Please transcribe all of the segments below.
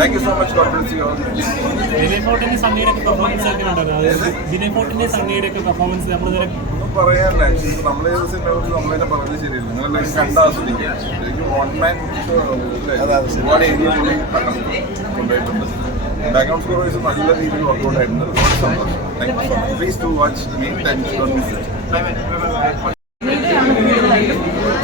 Thank you so much. God bless you all. Vinay ഫോർട്ടിന്റെ സണ്ണിയുടെ performance ഒക്കെ ഉണ്ടായിരുന്നു. വിനയ് ഫോർട്ടിന്റെ സണ്ണിയുടെ ഒക്കെ പെർഫോമൻസ് നമ്മളിതുവരെ ഒന്നും പറയാനില്ല. ആക്ച്വലി നമ്മളെ സിനിമയെ കുറിച്ച് നമ്മളതിനെ പറയുന്നത് ശരിയല്ല. നിങ്ങളെല്ലാവരും കണ്ട് ആസ്വദിക്കുക. ശരിക്കും വൺ മാൻ ഒരുപാട് ഏരിയ കൂടി കൊണ്ടുപോയിട്ടുണ്ട്. ബാക്ക്ഗ്രൗണ്ട് സ്കോർ വൈസ് നല്ല രീതിയിൽ വർക്കൗട്ട് ആയിട്ടുണ്ട്. ഒരുപാട് സന്തോഷം. Thank you so much. Please to watch me. Thank you. Don't miss it.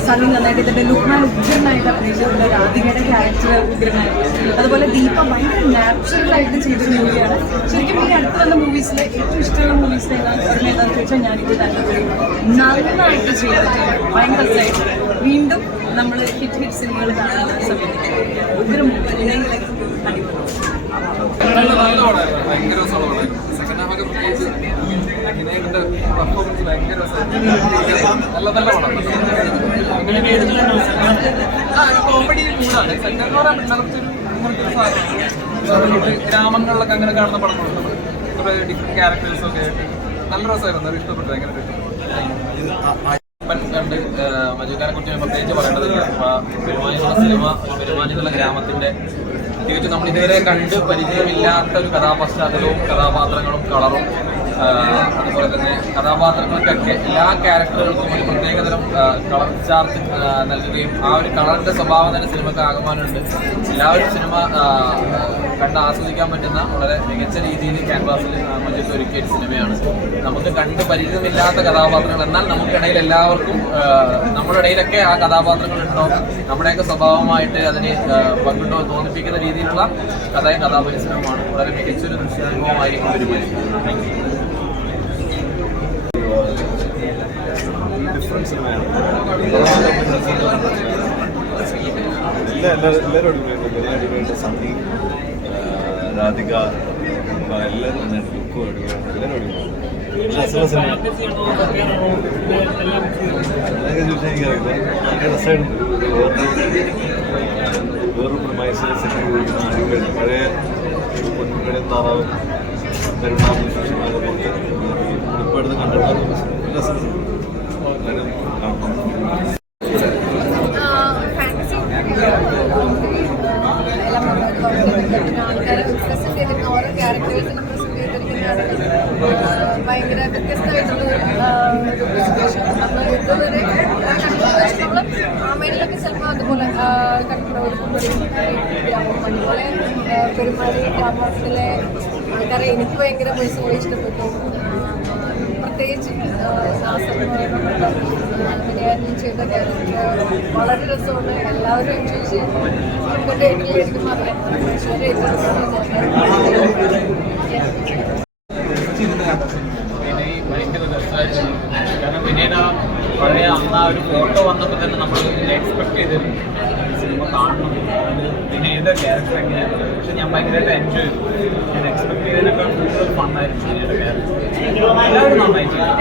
Sunny നന്നായിട്ട് ഇതിൻ്റെ ലുക്മാൻ ഉഗ്രനായിട്ട് അഭിനയിച്ചിട്ടുണ്ട്. രാധികയുടെ ക്യാരക്ടർ ഉഗ്രനായിട്ട്, അതുപോലെ ദീപ ഭയങ്കര നാച്ചുറലായിട്ട് ചെയ്തൊരു മൂവിയാണ്. ശരിക്കും ഈ അടുത്ത് വന്ന മൂവീസിൽ ഏറ്റവും ഇഷ്ടമുള്ള മൂവീസിൽ ഏതാണെന്ന് ചോദിച്ചാൽ ഞാനിത് തന്നെ നന്നായിട്ട് ചെയ്തിട്ടുണ്ട്. ഭയങ്കര രസമായിട്ട് വീണ്ടും നമ്മൾ ഹിറ്റ് സിനിമകൾ കാണാൻ സമയത്ത് ഉഗ്ര മൂവി അടിപൊളി. ഭയങ്കര രസമാണ്. സെക്കൻഡ് ഹാഫൊക്കെ പ്രത്യേകിച്ച് വിനയന്റെ പെർഫോമൻസ് ഭയങ്കര നല്ല നല്ല പടം. കോമഡി മൂടാണ്. സെക്കൻഡ് എന്ന് പറയാൻ പറ്റില്ല. ഗ്രാമങ്ങളിലൊക്കെ അങ്ങനെ കാണുന്ന പടങ്ങളുണ്ട്. കുറേ ഡിഫറെന്റ് ക്യാരക്ടേഴ്സൊക്കെ ആയിട്ട് നല്ല രസമായിരുന്നു. അത് ഇഷ്ടപ്പെട്ടു. ഭയങ്കര കണ്ട് മജുക്കാരെ കുറിച്ച് ഞാൻ പ്രത്യേകിച്ച് പറയേണ്ടതില്ല. പെരുമാനി എന്നുള്ള സിനിമ പെരുമാനി എന്നുള്ള ഗ്രാമത്തിന്റെ പ്രത്യേകിച്ച് നമ്മൾ ഇതുവരെ കണ്ട് പരിചയമില്ലാത്ത ഒരു കഥാപശ്ചാത്തലവും കഥാപാത്രങ്ങളും കളറും അതുപോലെ തന്നെ കഥാപാത്രങ്ങൾക്കൊക്കെ എല്ലാ ക്യാരക്ടറുകൾക്കും ഒരു പ്രത്യേകതരം കളർ ചാർട്ട് നൽകുകയും ആ ഒരു കളറിന്റെ സ്വഭാവം തന്നെ സിനിമക്ക് ആകമാനമുണ്ട്. എല്ലാവരും സിനിമ കണ്ട് ആസ്വദിക്കാൻ പറ്റുന്ന വളരെ മികച്ച രീതിയിൽ ക്യാൻവാസിൽ മജീദ് ഒരുക്കിയ ഒരു സിനിമയാണ്. നമുക്ക് കണ്ട് പരിചയമില്ലാത്ത കഥാപാത്രങ്ങൾ, എന്നാൽ നമുക്കിടയിൽ എല്ലാവർക്കും നമ്മുടെ ഇടയിലൊക്കെ ആ കഥാപാത്രങ്ങളുണ്ടോ, നമ്മുടെയൊക്കെ സ്വഭാവമായിട്ട് അതിനെ പങ്കിട്ടോ തോന്നിപ്പിക്കുന്ന രീതിയിലുള്ള കഥയും കഥാപരിശ്രമമാണ്. വളരെ മികച്ചൊരു ദൃശ്യാനുഭവമായിരിക്കും പെരുമാറി. എല്ലാവരും അടിപൊളിയുണ്ട്. സണ്ണി, രാധിക എല്ലാവരും നന്നായിട്ട് ലുക്കും അടിപൊളിയാണ്. എല്ലാവരും അടിപൊളിയാണ്. രസമുള്ള സിനിമ. അതൊക്കെ ചോദിച്ചാൽ എനിക്കറിയില്ല. ഭയങ്കര രസമായിട്ടുണ്ട്. വേറൊരു പ്രമൈസ് അടിപൊളിയാണ്. പഴയ പൊന്നുപടി താറാവ് പെരുമാറുന്ന ശിശുമാരെ പോലെ ഇപ്പോൾ എടുത്ത് കണ്ടിട്ടുള്ള രസം കാണണം. ആൾക്കാരെ പ്രസന്റ് ചെയ്തിരിക്കുന്ന ഓരോ ക്യാരക്ടേഴ്സിനെ പ്രസന്റ് ചെയ്തിരിക്കുന്നതാണ് ഭയങ്കര വ്യത്യസ്തമായിട്ടുള്ള സിറ്റുവേഷൻ. അപ്പോൾ ഇതുവരെ നമ്മൾ ആമയിലൊക്കെ ചിലപ്പോൾ അതുപോലെ കണ്ടിട്ടുള്ള അതുപോലെ പെരുമാറി ഗ്രാമത്തിലെ ആൾക്കാരെ എനിക്ക് ഭയങ്കര പേഴ്സണലി ഇഷ്ടപ്പെട്ടു. പ്രത്യേകിച്ച് വിനയാനും ചെയ്ത ക്യാരക്ടർ വളരെ രസമുണ്ട്. എല്ലാവരും എൻജോയ് ചെയ്തു. എനിക്ക് പറയാം വളരെ ഭയങ്കര രസമായിരുന്നു. കാരണം വിനയുടെ പഴയ അന്ന് ആ ഒരു ഫോട്ടോ വന്നപ്പോൾ തന്നെ നമ്മൾ എക്സ്പെക്ട് ചെയ്തിരുന്നു സിനിമ കാണണം. പിന്നെ ഏത് ക്യാരക്ടർ എങ്ങനെയാണ്. പക്ഷെ ഞാൻ ഭയങ്കരമായിട്ട് എൻജോയ് ചെയ്തു. ഞാൻ എക്സ്പെക്ട് ചെയ്തതിനേക്കാൾ കൂടുതൽ ഫണ്ണായിരുന്നു വിനയുടെ ക്യാരക്ടർ. എല്ലാവരും നന്നായി ചെയ്തു.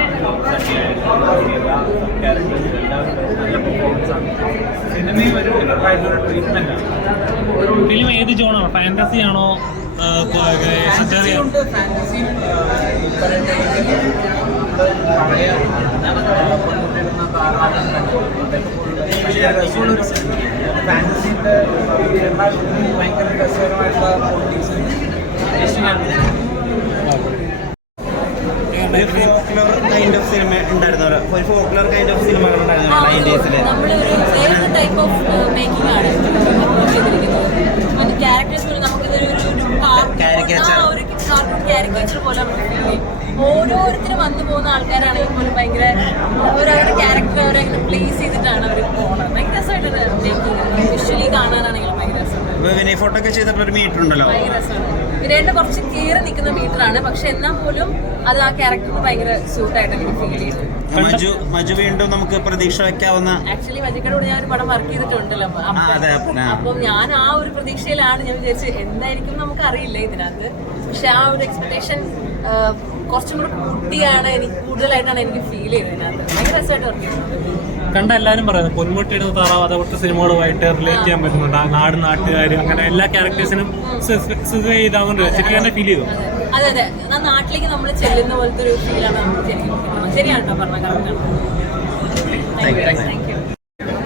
എല്ലാ ക്യാരക്ടേഴ്സും എല്ലാവരും നല്ല പെർഫോമൻസാണ്. സിനിമയും ഒരു ഡിഫറൻ്റായിട്ടുള്ള ട്രീറ്റ്മെൻറ്റാണ്. ഫിലിം ഏത് ജോണാണോ? ഫാന്റസി ആണോ? ഫാന്റസിയുണ്ട്. ഫാന്റസിയും പഴയ പക്ഷേ രസമുള്ളൊരു സിനിമ. ഫാന്റസിൻ്റെ ഭയങ്കര രസകരമായിട്ടുള്ള പൊളിറ്റിക്സ് കൈൻഡ് ഓഫ് സിനിമ ഉണ്ടായിരുന്നവരോ? ഒരു ഫോക്ലർ കൈൻഡ് ഓഫ് സിനിമകൾ ഉണ്ടായിരുന്നു 90s. നമ്മളൊരു വേറൊരു ടൈപ്പ് ഓഫ് മേക്കിംഗ് ആണ് ചെയ്തിരിക്കുന്നത്. അതിന്റെ ക്യാരക്ടേഴ്സ് നമുക്കിതൊരു കാർട്ടൂൺ ക്യാരിക്കേച്ചർ പോലെ നമുക്ക് ഫീൽ ചെയ്യും. ഓരോരുത്തരും വന്നു പോകുന്ന ആൾക്കാരാണെങ്കിൽ പോലും ഭയങ്കര അവരവരുടെ ക്യാരക്ടർ അവരെ പ്ലേസ് ചെയ്തിട്ടാണ് അവർ പോകുന്നത്. ഭയങ്കര രസമായിട്ട് മേക്കിംഗ് വിഷ്വലി കാണാനാണെങ്കിലും ഭയങ്കര രസമാണ്. വിനയ് ഫോട്ടോ ഒക്കെ ചെയ്തപ്പോൾ ഒരു മീറ്റർ ഉണ്ടല്ലോ, ഭയങ്കര രസമാണ്. വിനയുടെ കുറച്ച് കയറി നിൽക്കുന്ന മീറ്ററാണ്, പക്ഷെ എന്നാൽ പോലും അത് ആ ക്യാരക്ടറിന് ഭയങ്കര സ്യൂട്ടായിട്ട് എനിക്ക് ഫീൽ ചെയ്തു. മജു വീണ്ടും നമുക്ക് പ്രതീക്ഷ വെക്കാവുന്ന. ആക്ച്വലി മജുക്കയുടെ കൂടെ ഞാൻ ഒരു പടം വർക്ക് ചെയ്തിട്ടുണ്ടല്ലോ. അപ്പം ഞാൻ ആ ഒരു പ്രതീക്ഷയിലാണ്. ഞാൻ വിചാരിച്ചത് എന്തായിരിക്കും നമുക്ക് അറിയില്ല ഇതിനകത്ത്. പക്ഷെ ആ ഒരു എക്സ്പെക്ടേഷൻ കുറച്ചും കൂടെ കൂട്ടിയാണ് എനിക്ക് കൂടുതലായിട്ടാണ് എനിക്ക് ഫീൽ ചെയ്തത്. ഇതിനകത്ത് ഭയങ്കര രസമായിട്ട് വർക്ക് ചെയ്യുന്നത്. കണ്ട എല്ലാവരും പറയുന്നത് പൊന്മുട്ടിയുടെ താറാവ് അതേപോലത്തെ സിനിമകളുമായിട്ട് റിലേറ്റ് ചെയ്യാൻ പറ്റുന്നുണ്ട്. നാട് നാട്ടുകാർ അങ്ങനെ എല്ലാ ക്യാരക്ടേഴ്സിനും ഇതാവുന്നുണ്ട്. ശരിക്കും തന്നെ ഫീൽ ചെയ്തു. അതെ അതെ, ആ നാട്ടിലേക്ക് നമ്മൾ ചെല്ലുന്ന പോലത്തെ ഒരു ഫീലാണ് നമുക്ക് ശരിക്കും കിട്ടുന്നത്. ശരിയാണ് കേട്ടോ പറഞ്ഞ കറക്റ്റാണ്. Thank you.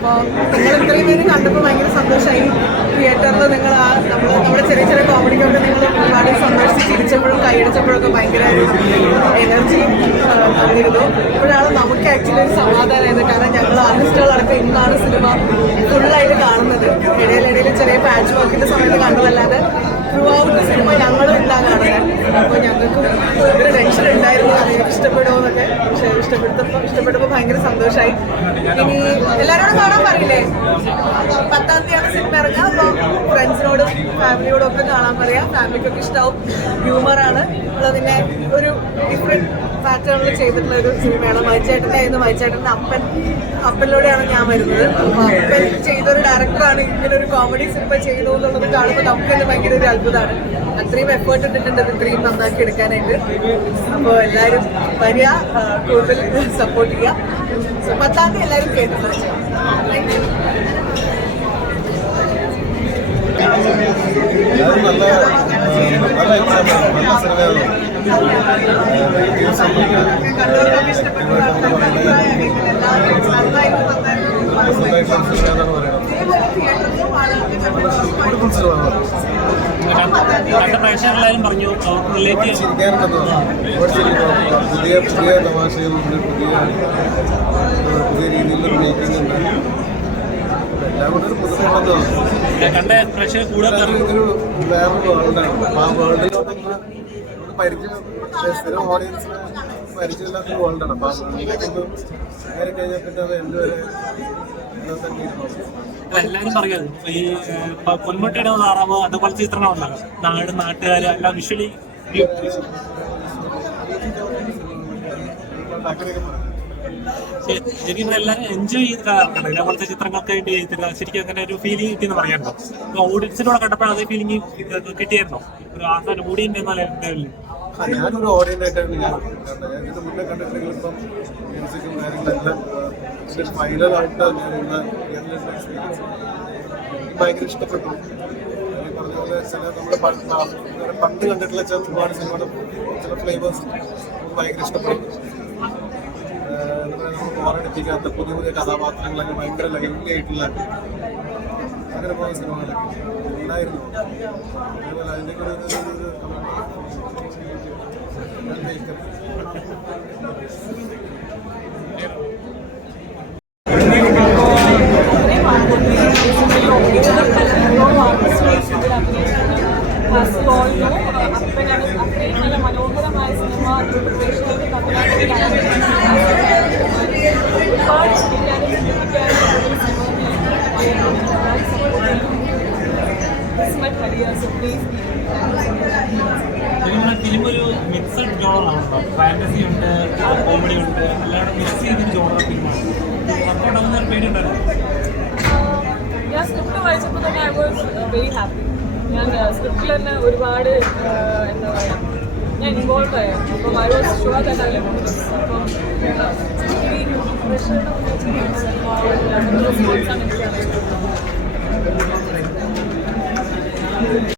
അപ്പോൾ നിങ്ങൾ ഇത്രയും പേര് കണ്ടപ്പോൾ ഭയങ്കര സന്തോഷമായി. തിയേറ്ററിൽ നിങ്ങൾ നമ്മുടെ ചെറിയ ചെറിയ കോമഡിക്കൊക്കെ നിങ്ങൾ ഒരുപാട് സന്തോഷിച്ച് ചിരിച്ചപ്പോഴും കൈയടിച്ചപ്പോഴൊക്കെ ഭയങ്കര ഒരു എനർജി തന്നിരുന്നു. ഇപ്പോഴാണ് നമുക്ക് ആക്ച്വലി ഒരു സമാധാനമായത്. കാരണം ഞങ്ങൾ ആർട്ടിസ്റ്റുകളടക്കം ഇന്നാണ് സിനിമ ഫുള്ളായിട്ട് കാണുന്നത്. ഇടയിലിടയിൽ ചെറിയ പാച്ച് വർക്കിൻ്റെ സമയത്ത് കണ്ടതല്ലാതെ ത്രൂ ഔട്ട് സിനിമ ഞങ്ങളും ഇല്ല കാണുന്നത്. അപ്പോൾ ഞങ്ങൾക്ക് ഒരു ടെൻഷൻ ഉണ്ടായിരുന്നു നിങ്ങൾക്ക് ഇഷ്ടപ്പെടുമോ എന്നൊക്കെ. പക്ഷേ ഇഷ്ടപ്പെട്ടപ്പോൾ ഭയങ്കര സന്തോഷമായി. ഇനി എല്ലാവരോടും കാണാൻ പറയില്ലേ? 10-ാം തീയതിയാണ് സിനിമ ഇറങ്ങുക. അപ്പോൾ ഫ്രണ്ട്സിനോടും ഫാമിലിയോടും ഒക്കെ കാണാൻ പറയാം. ഫാമിലിക്കൊക്കെ ഇഷ്ടമാവും. ഹ്യൂമറാണ് ഉള്ളതിനെ ഒരു ഡിഫറെൻറ്റ് പാറ്റേണിൽ ചെയ്തിട്ടുള്ള ഒരു സിനിമയാണ്. മൈച്ചേട്ടനായിരുന്നു. മൈച്ചേട്ടൻ്റെ അപ്പനിലൂടെയാണ് ഞാൻ വരുന്നത്. അപ്പോൾ അപ്പൻ ചെയ്തൊരു ഡയറക്ടറാണ് ഇങ്ങനെ ഒരു കോമഡി സിനിമ ചെയ്തു എന്നുള്ളത് കാണുമ്പോൾ നമുക്ക് തന്നെ ഭയങ്കര ഒരു അത്ഭുതമാണ്. അത്രയും എഫേർട്ട് ഇട്ടിട്ടുണ്ട് ഇത്രയും നന്നാക്കി എടുക്കാനായിട്ട്. അപ്പോൾ എല്ലാവരും വരിക, കൂടുതൽ സപ്പോർട്ട് ചെയ്യുക. 10-ാം തീയതി എല്ലാവരും കേട്ടിട്ടുണ്ട്. Thank you. കണ്ടവർക്കൊക്കെ ഇഷ്ടപ്പെട്ടു. തിയേറ്ററിലും കണ്ട പ്രേക്ഷകരെല്ലാവരും പറഞ്ഞു അവർക്ക് റിലേറ്റ് ചെയ്യാൻ പുതിയ തമാശകളുണ്ട്, പുതിയ രീതിയിലുള്ള മേക്കിംഗ് ഉണ്ട്. എല്ലാം കൂടെ ഒരു പുതുമയുണ്ടെന്ന് തോന്നുന്നു. കണ്ട പ്രേക്ഷകർ കൂടുതൽ ഇതൊരു വേറൊരു വേൾഡാണ്. ആ വേൾഡിലോട്ടൊന്ന് പരിചയം, സ്ഥിരം ഓഡിയൻസിന് പരിചയമില്ലാത്തൊരു വേൾഡാണ്. അപ്പോൾ ആ വേൾഡിലേക്കൊന്ന് കയറി കഴിഞ്ഞാൽ പിന്നെ അത് എന്തുവരെ തന്നെ എല്ലാവരും പറയുന്നത് ഈ പൊന്മുട്ടയുടെ താറാവ് അതുപോലത്തെ ചിത്രങ്ങളുണ്ടല്ലോ, നാട് നാട്ടുകാർ എല്ലാം വിഷ്വലി ശരിക്കും എല്ലാവരും എൻജോയ് ചെയ്ത് കാണാറുണ്ട്. ഇതേപോലത്തെ ചിത്രങ്ങൾക്ക് വേണ്ടി ചെയ്തില്ല. ശരിക്കും അങ്ങനെ ഒരു ഫീലിംഗ് കിട്ടിയെന്ന് പറയാറുണ്ടോ? ഓഡിയൻസിനോട് കണ്ടപ്പോൾ അതേ ഫീലിംഗ് കിട്ടിയായിരുന്നോ? ഒരു ആസാന ഓഡിയൻസ് എന്നാൽ ഞാനൊരു ഓഡിയൻ്റായിട്ടാണ് ഞാൻ ഇതിന് മുന്നേ കണ്ടിട്ടുണ്ടെങ്കിൽ ഇപ്പം മ്യൂസിക്കും കാര്യങ്ങളെല്ലാം ഫൈനലായിട്ടാണ് ഞാൻ ഇന്ന് എക്സ്പീരിയൻസ് ഭയങ്കര ഇഷ്ടപ്പെട്ടു. ഈ പറഞ്ഞ പോലെ ചില നമ്മൾ പണ്ട് കണ്ടിട്ടുള്ള ചില ഒരുപാട് സിനിമയുടെ ചില ഫ്ലേവേഴ്സ് ഭയങ്കര ഇഷ്ടപ്പെടും. നമുക്ക് ബോറടിപ്പിക്കാത്ത പുതിയ പുതിയ കഥാപാത്രങ്ങളൊക്കെ ഭയങ്കര ലൈവ്ലി ആയിട്ടുള്ള അങ്ങനെ പോകുന്ന സിനിമകളൊക്കെ ഉണ്ടായിരുന്നു. അതുപോലെ അതിൻ്റെയൊക്കെ ഒരു നല്ല മനോഹരമായ സിനിമ ഫിലിം ഒരു മിക്സഡ് ജോണറാണല്ലോ. ഫാന്റസി ഉണ്ട്, കോമഡി ഉണ്ട്, എല്ലാവരും മിക്സ് ചെയ്തൊരു ജോണർ ഫിലിമാണ്. വർക്കൗട്ടാകുന്ന ഒരു പേടിയുണ്ടായിരുന്നു. ഞാൻ സ്ക്രിപ്റ്റ് വായിച്ചപ്പോൾ തന്നെ ഐ വാസ് വെരി ഹാപ്പി. ഞാൻ സ്ക്രിപ്റ്റിൽ തന്നെ ഒരുപാട് എന്താ പറയുക ഞാൻ ഇൻവോൾവ് ആയിരുന്നു. അപ്പം I was sure that I will do this. അപ്പം ഈ പ്രഷറുടെ